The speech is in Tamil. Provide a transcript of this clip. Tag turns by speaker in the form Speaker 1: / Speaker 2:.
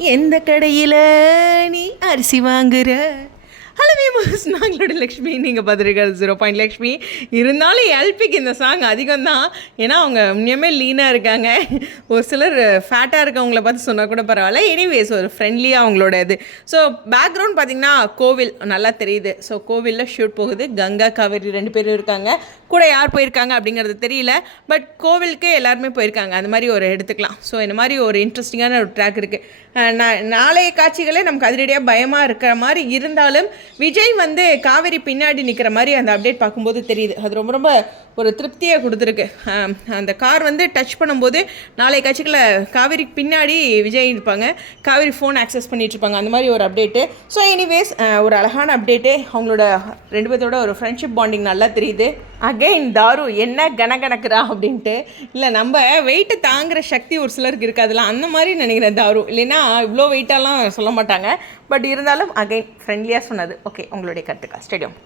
Speaker 1: எந்த கடையில் நீ அரிசி வாங்குற? ஹலோ நாங்களோட லக்ஷ்மி நீங்கள் பார்த்துருக்காரு ஜீரோ பாயிண்ட் லக்ஷ்மி. இருந்தாலும் எல்பிக்கு இந்த சாங் அதிகம் தான் ஏன்னா அவங்க உண்மையுமே லீனாக இருக்காங்க. ஒரு சிலர் ஃபேட்டாக இருக்கவங்கள பார்த்து சொன்னால் கூட பரவாயில்ல. எனிவேஸ் ஒரு ஃப்ரெண்ட்லியாக அவங்களோட இது. ஸோ பேக்ரவுண்ட் பார்த்தீங்கன்னா கோவில் நல்லா தெரியுது. ஸோ கோவிலில் ஷூட் போகுது. கங்கா காவேரி ரெண்டு பேரும் இருக்காங்க. கூட யார் போயிருக்காங்க அப்படிங்கிறது தெரியல. பட் கோவிலுக்கே எல்லாருமே போயிருக்காங்க. அந்த மாதிரி ஒரு எடுத்துக்கலாம். ஸோ இந்த மாதிரி ஒரு இன்ட்ரெஸ்டிங்கான ஒரு ட்ராக் இருக்குது நாளைய காட்சிகளே நமக்கு அதிரடியாக பயமாக இருக்கிற மாதிரி இருந்தாலும் விஜய் வந்து காவேரி பின்னாடி நிற்கிற மாதிரி அந்த அப்டேட் பார்க்கும்போது தெரியுது. அது ரொம்ப ரொம்ப ஒரு திருப்தியை கொடுத்துருக்கு. அந்த கார் வந்து டச் பண்ணும்போது நாளைய கட்சிகளை காவேரி பின்னாடி விஜய் இருப்பாங்க. காவேரி ஃபோன் ஆக்சஸ் பண்ணிகிட்ருப்பாங்க அந்த மாதிரி ஒரு அப்டேட்டு ஸோ எனிவேஸ் ஒரு அழகான அப்டேட்டு அவங்களோட ரெண்டு பேர்த்தோட ஒரு ஃப்ரெண்ட்ஷிப் பாண்டிங் நல்லா தெரியுது. அகைன் தாரு என்ன கணக்கணக்குறா அப்படின்ட்டு. இல்லை நம்ம வெயிட்டை தாங்குகிற சக்தி ஒரு சிலருக்கு இருக்காதுல அந்த மாதிரி நினைக்கிறேன் தாரு. இல்லைன்னா இவ்வளோ வெயிட்டாலாம் சொல்ல மாட்டாங்க. பட் இருந்தாலும் அகைன் ஃப்ரெண்ட்லியாக சொன்னது. ஓகே உங்களுடைய கருத்துக்கா ஸ்டேடியம்